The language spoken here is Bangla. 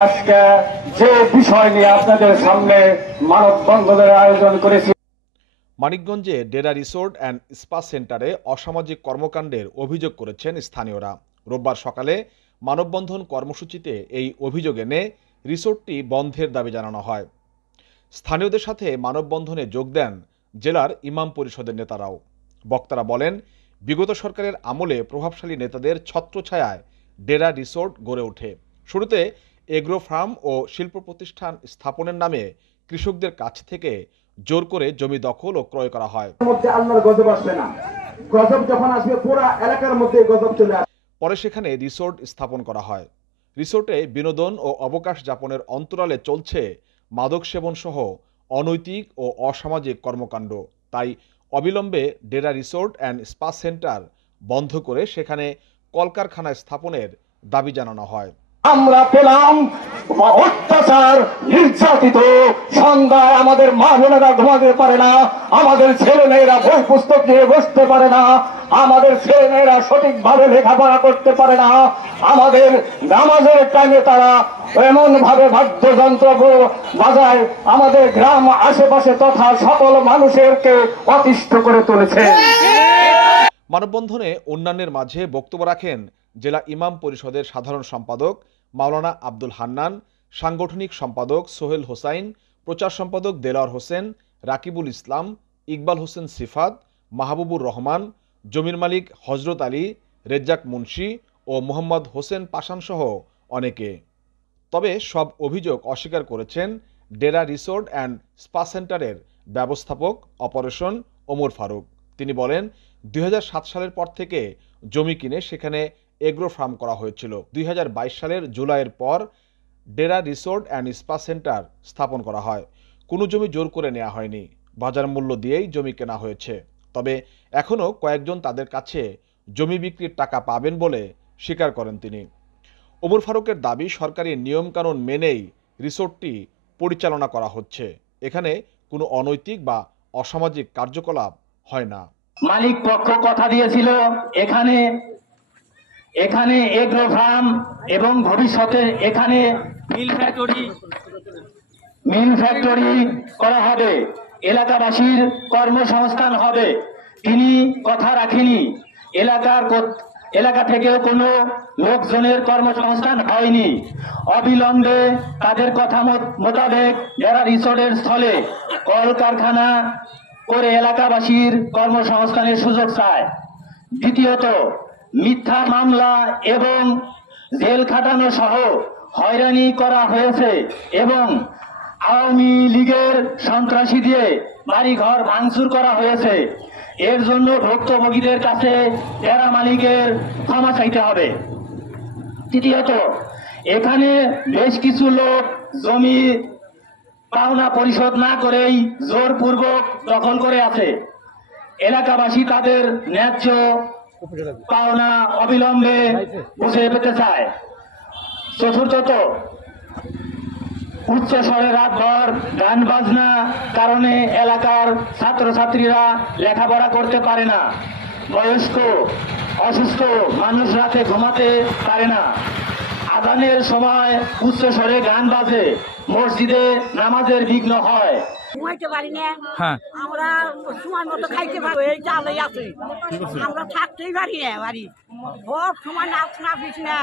আজকে যে বিষয় নিয়ে আপনাদের সামনে মানববন্ধনের আয়োজন করেছি। মানিকগঞ্জে ডেরা রিসোর্ট অ্যান্ড স্পা সেন্টারে অসামাজিক কর্মকাণ্ডের অভিযোগ করেছেন স্থানীয়রা। রোববার সকালে মানববন্ধন কর্মসূচিতে এই অভিযোগ এনে রিসোর্টটি বন্ধের দাবি জানানো হয়। স্থানীয়দের সাথে মানববন্ধনে যোগ দেন জেলার ইমাম পরিষদের নেতারাও। বক্তারা বলেন, বিগত সরকারের আমলে প্রভাবশালী নেতাদের ছত্রছায়ায় ডেরা রিসোর্ট গড়ে ওঠে। শুরুতে এগ্রো ফার্ম ও শিল্প প্রতিষ্ঠান স্থাপনের নামে কৃষকদের কাছ থেকে জোর করে জমি দখল ও ক্রয় করা হয়। আল্লাহর গজব আসবে না, গজব যখন আসবে পুরো এলাকার মধ্যে গজব চলে আসবে। পরে সেখানে রিসোর্ট স্থাপন করা হয়। রিসোর্টে বিনোদন ও অবকাশ যাপনের অন্তরালে চলছে মাদক সেবন সহ অনৈতিক ও অসামাজিক কর্মকাণ্ড। তাই অবিলম্বে ডেরা রিসোর্ট অ্যান্ড স্পা সেন্টার বন্ধ করে সেখানে কলকারখানা স্থাপনের দাবি জানানো হয়। আমরা পেলাম অত্যাচার, নির্যাতিত, সন্ধ্যায় আমাদের মা বোনেরা ঘুমাতে পারে না, আমাদের ছেলেমেয়েরা বই পুস্তক নিয়ে বসতে পারে না, আমাদের ছেলেমেয়েরা সঠিকভাবে লেখাপড়া করতে পারে না, আমাদের নামাজের টাইমে তারা এমন ভাবে বাদ্যযন্ত্র বাজায় আমাদের গ্রাম আশেপাশে তথা সকল মানুষেরকে অতিষ্ঠ করে তুলেছে। মানববন্ধনে অন্যান্যের মাঝে বক্তব্য রাখেন জেলা ইমাম পরিষদের সাধারণ সম্পাদক মাওলানা আব্দুল হান্নান, সাংগঠনিক সম্পাদক সোহেল হোসাইন, প্রচার সম্পাদক দেলাওয়ার হোসেন, রাকিবুল ইসলাম, ইকবাল হোসেন সিফাত, মাহবুবুর রহমান, জমির মালিক হজরত আলী, রেজ্জাক মুন্সি ও মোহাম্মদ হোসেন পাশান সহ অনেকে। তবে সব অভিযোগ অস্বীকার করেছেন ডেরা রিসোর্ট অ্যান্ড স্পা সেন্টারের ব্যবস্থাপক অপারেশন ওমর ফারুক। তিনি বলেন, 2007 সালের পর থেকে জমি কিনে সেখানে এগ্রো ফার্ম করা হয়েছিল। 2022 সালের জুলাইয়ের পর ডেরা রিসোর্ট অ্যান্ড স্পা সেন্টার স্থাপন করা হয়। কোনো জমি জোর করে নেওয়া হয়নি, বাজার মূল্য দিয়েই জমি কেনা হয়েছে। তবে এখনও কয়েকজন তাদের কাছে জমি বিক্রির টাকা পাবেন বলে স্বীকার করেন তিনি। ওমর ফারুকের দাবি, সরকারি নিয়মকানুন মেনেই রিসোর্টটি পরিচালনা করা হচ্ছে। এখানে কোনো অনৈতিক বা অসামাজিক কার্যকলাপ হয় না। মালিক পক্ষ কথা দিয়েছিল এখানে এগ্রো ফার্ম এবং ভবিষ্যতে এখানে মিল ফ্যাক্টরি করা হবে, এলাকাবাসীর কর্মসংস্থান হবে। তিনি কথা রাখেনি। এলাকা থেকেও কোনো লোকজনের কর্মসংস্থান হয়নি। অবিলম্বে তাদের কথা মোতাবেক যারা রিসোর্টের স্থলে কলকারখানা করে এলাকাবাসীর কর্মসংস্থানের সুযোগ চায়। দ্বিতীয়ত, মিথ্যা মামলা এবং জেল খাটানো সহ হয়রানি করা হয়েছে এবং আওয়ামী লীগের সন্ত্রাসী দিয়ে বাড়িঘর ভাঙচুর করা হয়েছে। এর জন্য ভুক্তভোগীদের কাছে ডেরা মালিকের ক্ষমা চাইতে হবে। তৃতীয়ত, এখানে বেশ কিছু লোক জমি পাওনা পরিশোধ না করেই জোরপূর্বক দখল করে আছে। এলাকাবাসী তাদের ন্যায্য পাওনা অবিলম্বে বুঝে পেতে চায়। চতুর্থত, উচ্চ স্বরে রাতভর গান বাজনা কারণে এলাকার ছাত্রছাত্রীরা লেখাপড়া করতে পারে না। বয়স্ক অসুস্থ মানুষ রাতে ঘুমাতে পারে না। আযানের সময় উচ্চ স্বরে গান বাজে, মসজিদে নামাজের বিঘ্ন হয়। ঘুমাইতে পারি না, আমরা সময় মতো খাইতে পারি, এই জালে আছি, আমরা থাকতেই পারি না, বাড়ি সব সময় নাচ না